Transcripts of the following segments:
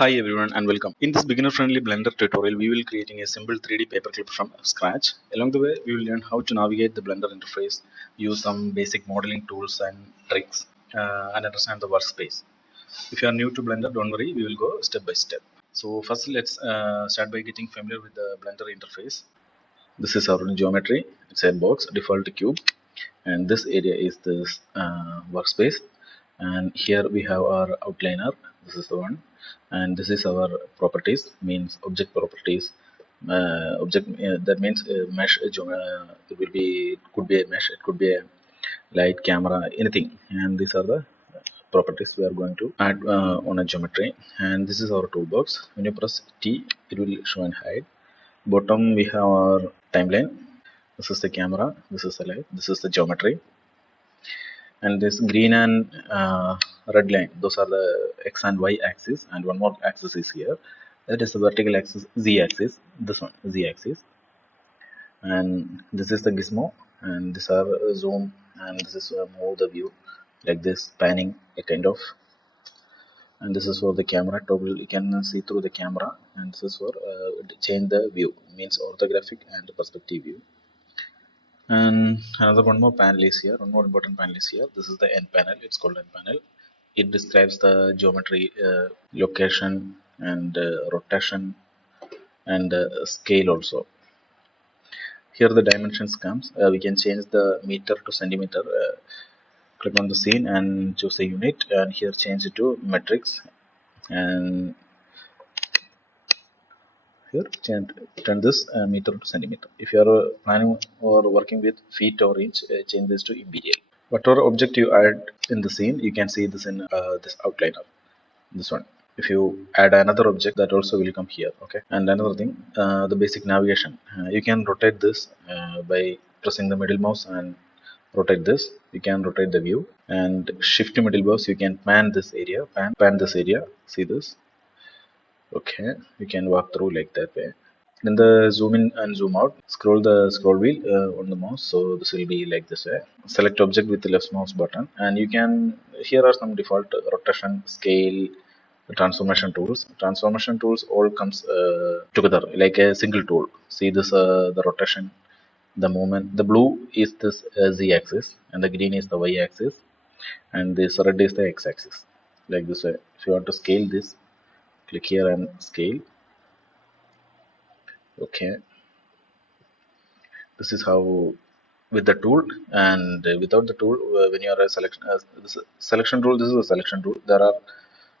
Hi everyone and welcome. In this beginner friendly Blender tutorial, we will creating a simple 3D paperclip from scratch. Along the way, we will learn how to navigate the Blender interface, use some basic modeling tools and tricks, and understand the workspace. If you are new to Blender, don't worry, we will go step by step. So first, let's start by getting familiar with the Blender interface. This is our geometry. It's a box, default cube, and this area is this workspace. And here we have our outliner. This is the one, and this is our properties. Means object properties. Object that means mesh. It will be, it could be a mesh. It could be a light, camera, anything. And these are the properties we are going to add on a geometry. And this is our toolbox. When you press T, it will show and hide. Bottom we have our timeline. This is the camera, this is the light, this is the geometry, and this green and red line, those are the x and y axis, and one more axis is here, that is the vertical axis, z axis, this one z axis, and this is the gizmo, and these are zoom, and this is move the view like this, panning a kind of, and this is for the camera toggle, you can see through the camera, and this is for change the view, means orthographic and perspective view. And another one more panel is here, one more important panel is here. This is the end panel, it's called end panel. It describes the geometry, location, and rotation, and scale also. Here the dimensions comes, we can change the meter to centimeter. Click on the scene and choose a unit, and here change it to metrics, and here turn this meter to centimeter. If you are planning or working with feet or inch, change this to imperial. Whatever object you add in the scene, you can see this in this outliner, this one. If you add another object, that also will come here. Okay, and another thing, the basic navigation, you can rotate this by pressing the middle mouse and rotate this. You can rotate the view, and shift to middle mouse, you can pan this area, pan this area, see this. Okay, you can walk through like that way. Then the zoom in and zoom out, scroll the scroll wheel on the mouse, so this will be like this way. Select object with the left mouse button, and you can, here are some default rotation, scale, transformation tools. Transformation tools all comes together like a single tool. See this, the rotation, the movement. The blue is this z axis, and the green is the y axis, and this red is the x axis, like this way. If you want to scale this, click here and scale. Okay, this is how with the tool. And without the tool, when you are a selection, this selection tool, this is a selection tool. There are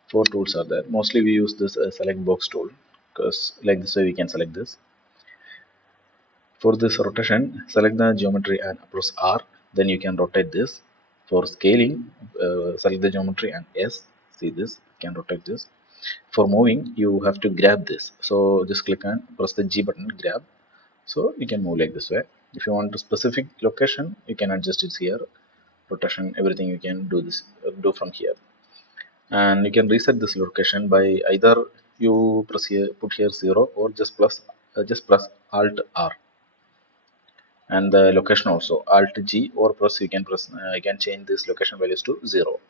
four tools are there. Mostly we use this select box tool, because like this way we can select this. For this rotation, select the geometry and press R, then you can rotate this. For scaling, select the geometry and S, see this, you can rotate this. For moving, you have to grab this, so just click and press the G button, grab, so you can move like this way. If you want a specific location, you can adjust it here. Rotation, everything you can do this, do from here. And you can reset this location by either you press here, put here 0, or just press Alt R. And the location also Alt G, or press, you can press, I can change this location values to 0.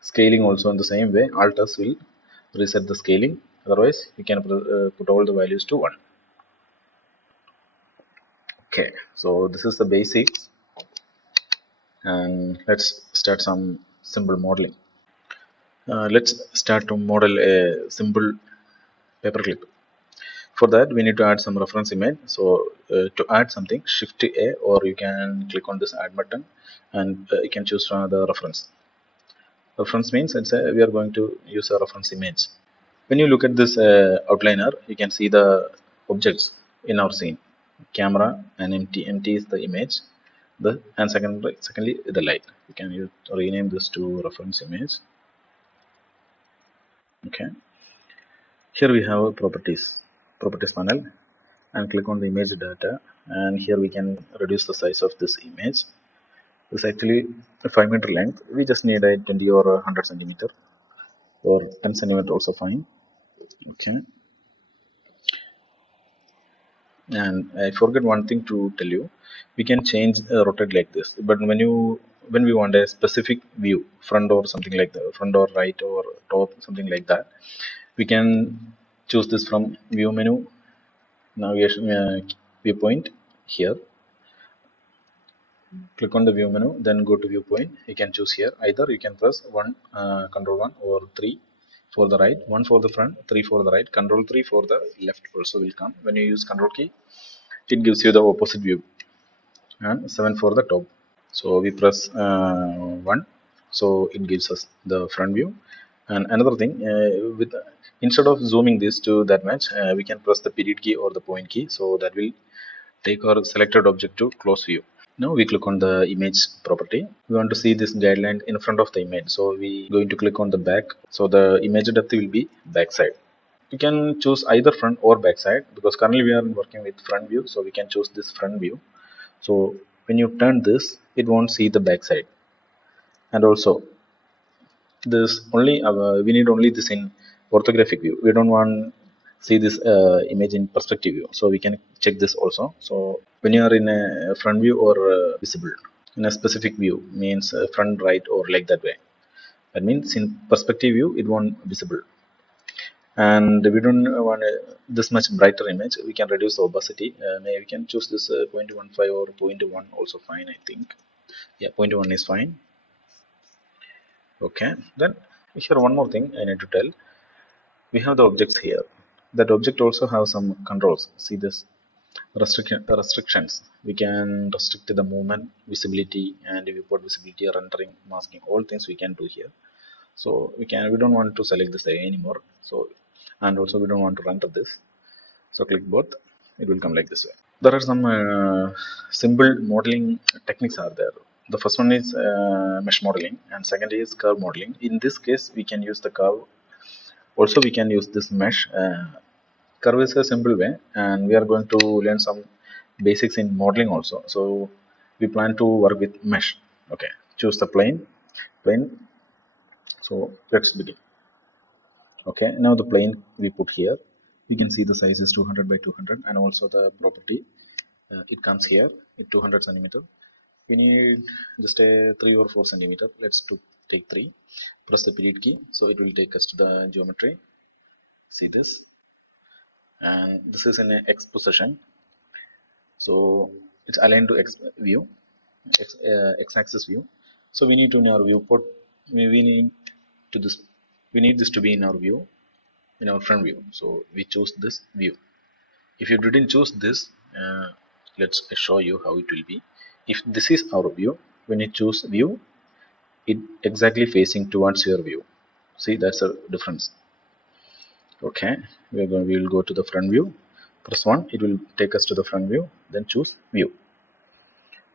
Scaling also in the same way, Alt S will reset the scaling, otherwise you can put all the values to 1. Okay, so this is the basics, and let's start some simple modeling. Let's start to model a simple paperclip. For that, we need to add some reference image. So to add something, shift A, or you can click on this add button, and you can choose from the reference. Reference means we are going to use a reference image. When you look at this outliner, you can see the objects in our scene. Camera and empty is the image. And secondly, the light. You can rename this to reference image. Okay. Here we have properties panel, and click on the image data, and here we can reduce the size of this image. This is actually a 5-meter length. We just need a 20 or 100 centimeter, or 10 centimeter also fine. Okay. And I forget one thing to tell you. We can change rotate like this, but when we want a specific view, front or something like that, front or right or top, something like that, We can choose this from view menu, navigation viewpoint. Here click on the view menu, then go to viewpoint. You can choose here, either you can press one, control 1 or 3 for the right, 1 for the front, 3 for the right, control 3 for the left also will come. When you use control key, it gives you the opposite view, and 7 for the top. So we press 1, so it gives us the front view. And another thing, with instead of zooming this to that much, we can press the period key or the point key, so that will take our selected object to close view. Now we click on the image property. We want to see this guideline in front of the image, so we going to click on the back, so the image depth will be backside. You can choose either front or backside, because currently we are working with front view, so we can choose this front view. So when you turn this, it won't see the backside. And also this only we need only this in orthographic view. We don't want see this image in perspective view, so we can check this also. So when you are in a front view or visible in a specific view, means front, right, or like that way, that means in perspective view it won't visible. And we don't want this much brighter image, we can reduce the opacity. Maybe we can choose this 0.15 or 0.1 also fine, I think. Yeah, 0.1 is fine. Okay, then here one more thing I need to tell. We have the objects here. That object also have some controls. See this restrictions. We can restrict the movement, visibility, and viewport visibility, rendering, masking, all things we can do here. So we don't want to select this anymore. So, and also we don't want to render this. So click both, it will come like this way. There are some simple modeling techniques are there. The first one is mesh modeling, and second is curve modeling. In this case, we can use the curve. Also, we can use this mesh. Curve is a simple way, and we are going to learn some basics in modeling also. So we plan to work with mesh. Okay, choose the plane. So let's begin. Okay, now the plane we put here, we can see the size is 200 by 200, and also the property, it comes here in 200 centimeter. We need just a 3 or 4 centimeter. Let's to take 3. Press the period key, so it will take us to the geometry. See this, and this is in a x position, so it's aligned to x view, x-axis view. So we need to in our viewport, we need to this, we need this to be in our view, in our front view. So we choose this view. If you didn't choose this, let's show you how it will be. If this is our view, when you choose view, it exactly facing towards your view. See, that's a difference. Okay, we will go to the front view. Press 1, it will take us to the front view, then choose view.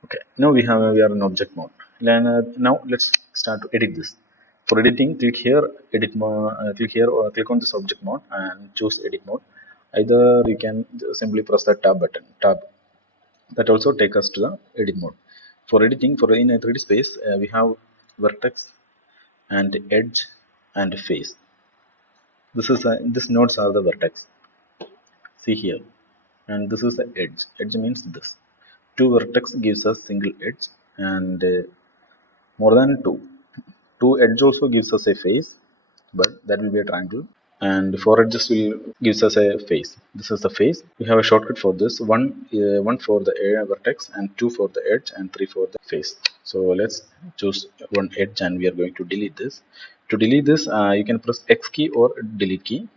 Okay, now we are in object mode. Then now let's start to edit this. For editing, click here, edit mode, click here or click on this object mode and choose edit mode. Either you can simply press the tab button, tab. That also take us to the edit mode. For editing, for in a 3D space, we have vertex and edge and face. This nodes are the vertex. See here, and this is the edge. Edge means this. Two vertex gives us single edge, and more than two. Two edge also gives us a face, but that will be a triangle. And four edges will gives us a face. This is the face. We have a shortcut for this. One for the vertex, and two for the edge, and three for the face. So let's choose one edge, and we are going to delete this. To delete this, you can press X key or delete key.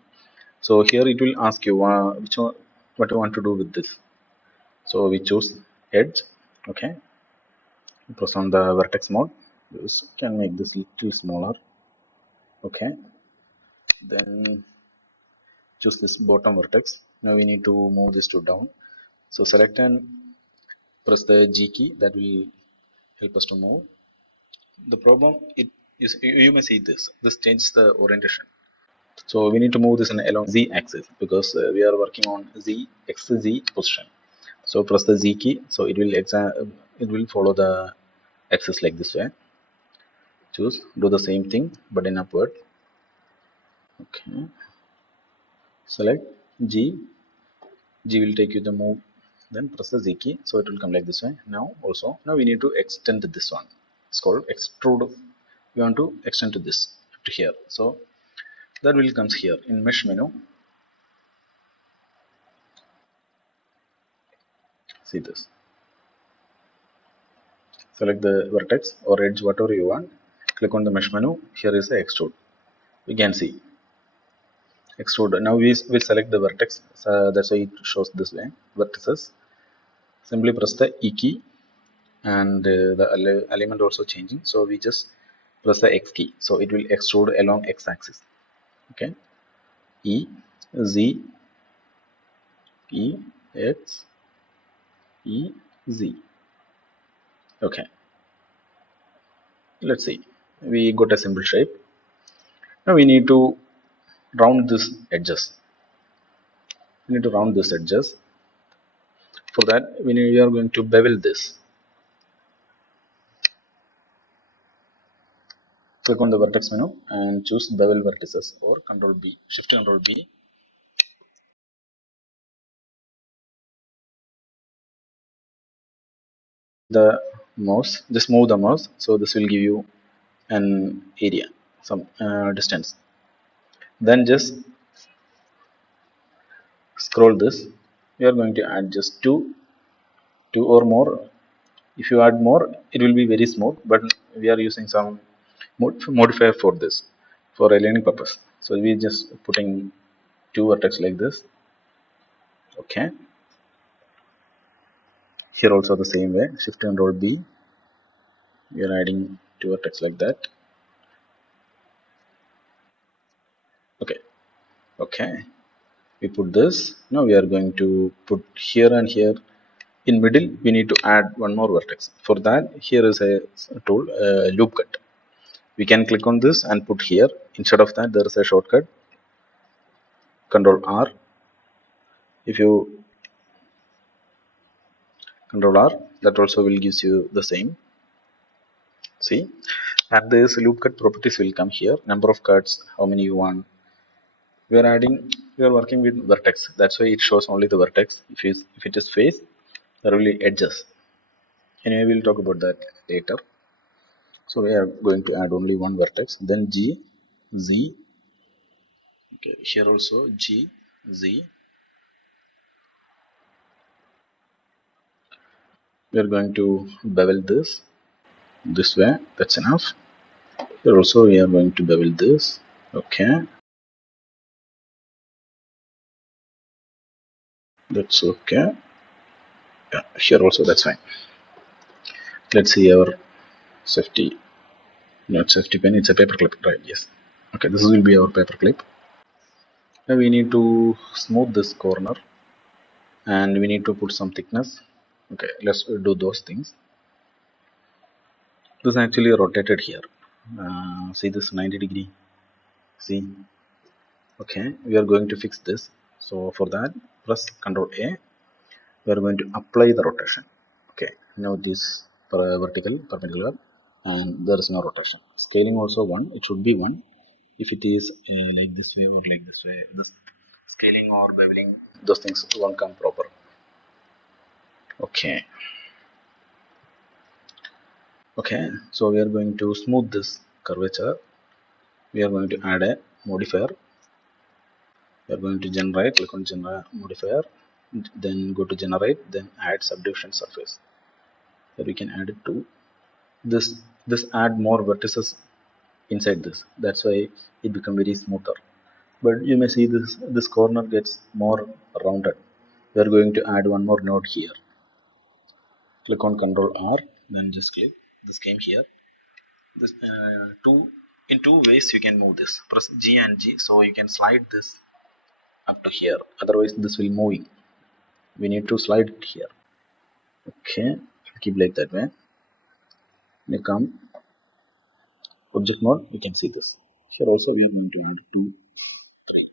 So here it will ask you which one, what you want to do with this. So we choose edge. Okay, press on the vertex mode. This can make this little smaller. Okay, then choose this bottom vertex. Now we need to move this to down. So select and press the G key, that will help us to move. The problem it is, you may see this changes the orientation. So we need to move this in along Z axis, because we are working on Z position. So press the Z key, so it will follow the axis like this way. Choose, do the same thing but in upward. Okay, select G. G will take you the move, then press the Z key, so it will come like this way. Now we need to extend this one. It's called extrude. We want to extend to this, to here. So That will comes here in mesh menu. See this. Select the vertex or edge, whatever you want. Click on the mesh menu. Here is the extrude. We can see extrude. Now we select the vertex. So that's why it shows this way. Vertices. Simply press the E key, and the element also changing. So we just press the X key. So it will extrude along X axis. Okay. E Z E X E Z. Okay. Let's see. We got a simple shape. Now we need to round this edges. We need to round this edges. For that, we are going to bevel this. Click on the vertex menu and choose bevel vertices or Control B, Shift Control B. The mouse, just move the mouse. So this will give you an area, some distance. Then just scroll this. We are going to add just two or more. If you add more, it will be very smooth, but we are using some modifier for this for aligning purpose. So we just putting two vertex like this. Okay, here also the same way, Shift and Control B. We are adding two vertex like that. Okay, okay, we put this. Now we are going to put here and here. In middle we need to add one more vertex. For that, here is a tool, loop cut. We can click on this and put here. Instead of that, there is a shortcut, Control R. If you Control R, that also will gives you the same. See, and this loop cut properties will come here. Number of cuts, how many you want. We are adding. We are working with vertex. That's why it shows only the vertex. If it is face, there will be edges. Anyway, we'll talk about that later. So we are going to add only one vertex. Then G, Z. Okay, here also G, Z. We are going to bevel this way. That's enough. Here also we are going to bevel this. Okay, that's okay. Yeah, here also that's fine. Let's see our safety, not safety pen, it's a paper clip, right? Yes. Okay, this will be our paper clip. Now we need to smooth this corner and we need to put some thickness. Okay, let's do those things. This is actually rotated here. See this 90-degree. See. Okay, we are going to fix this. So for that, press Ctrl A. We are going to apply the rotation. Okay, now this vertical perpendicular, and there is no rotation. Scaling also 1. It should be 1. If it is like this way or like this way, this scaling or beveling, those things won't come proper. Okay, okay, so we are going to smooth this curvature. We are going to add a modifier. We are going to generate, click on generate modifier, then go to generate, then add subdivision surface. So we can add it to this. This add more vertices inside this. That's why it become very smoother. But you may see this corner gets more rounded. We are going to add one more node here. Click on Control R, then just click. This came here. This in two ways you can move this. Press G and G, so you can slide this up to here. Otherwise, this will moving. We need to slide it here. Okay, keep like that way. Now come object mode. You can see this. Here also we are going to add 2, 3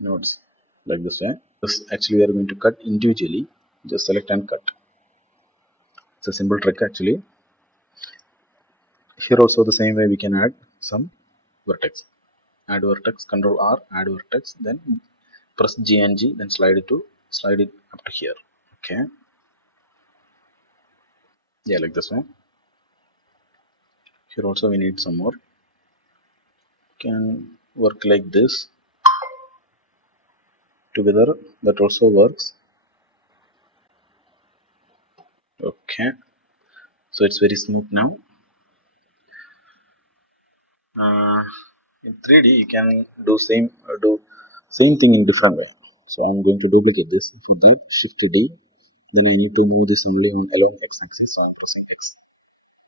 nodes like this way. This actually we are going to cut individually. Just select and cut. It's a simple trick actually. Here also the same way we can add some vertex. Add vertex, Control R, add vertex, then press G and G, then slide it up to here. Okay. Yeah, like this one. Here also we need some more. can work like this together. That also works. Okay, so it's very smooth now. uh, in 3D you can do same thing in different way. So I'm going to duplicate this. For that, shift D, then I need to move this only along x-axis, so I'm pressing X.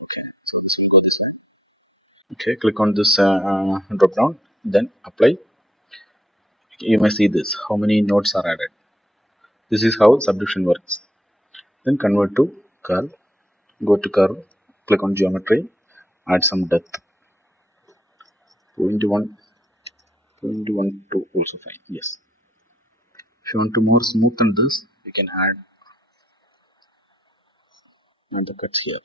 Okay, so this will go this way. Okay, click on this drop down, then apply. You may see this how many nodes are added. This is how subdivision works. Then convert to curve. Go to curve, click on geometry, add some depth. 2 into 1 2 also fine. Yes. If you want to more smoothen this, you can add the cuts here.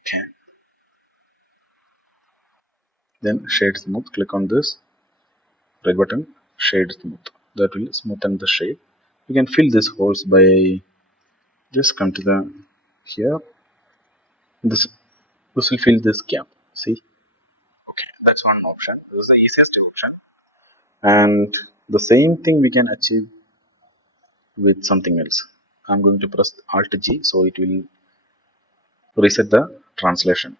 Okay. Then shade smooth. Click on this red button, shade smooth. That will smoothen the shade. You can fill these holes by just come to the here. This will fill this gap. See? Okay, that's one option. This is the easiest option. And the same thing we can achieve with something else. I'm going to press Alt G, so it will reset the translation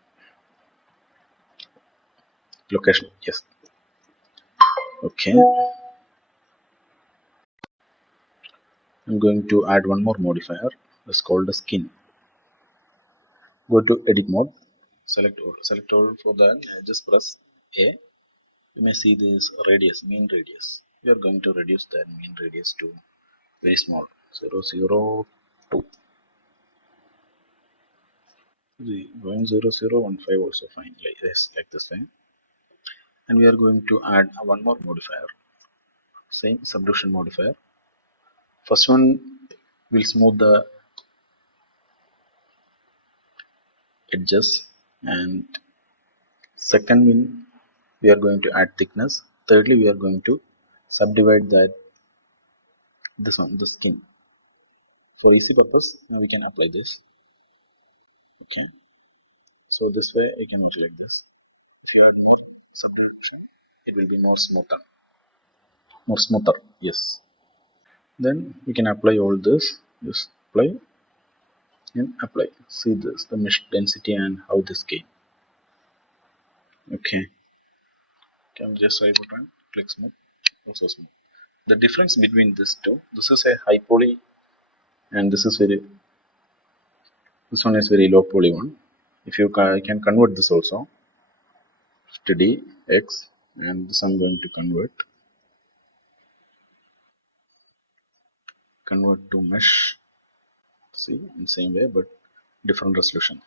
location. Yes. Okay. I'm going to add one more modifier. It's called the skin. Go to edit mode. Select all for that. Just press A. You may see this radius, mean radius. We are going to reduce that mean radius to very small, 0.002. 10015 also fine, like this, and we are going to add one more modifier, same subdivision modifier. First one will smooth the edges, and second one we are going to add thickness. Thirdly, we are going to subdivide that this one, the skin. For easy purpose, now we can apply this. Okay, so this way I can watch like this. If you add more subdivision, it will be more smoother. Yes. Then we can apply all this. Just apply and apply. See this, the mesh density and how this came. Okay. Can just right button, click smooth, also smooth. The difference between this two, this is a high poly and this one is very low poly one. If you can convert this also to D, X, and this I'm going to convert to mesh. See, in same way but different resolution.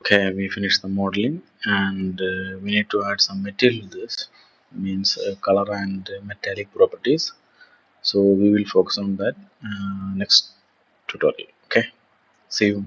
Okay, we finished the modeling, and we need to add some material to this, means color and metallic properties. So we will focus on that next tutorial. Okay, see you.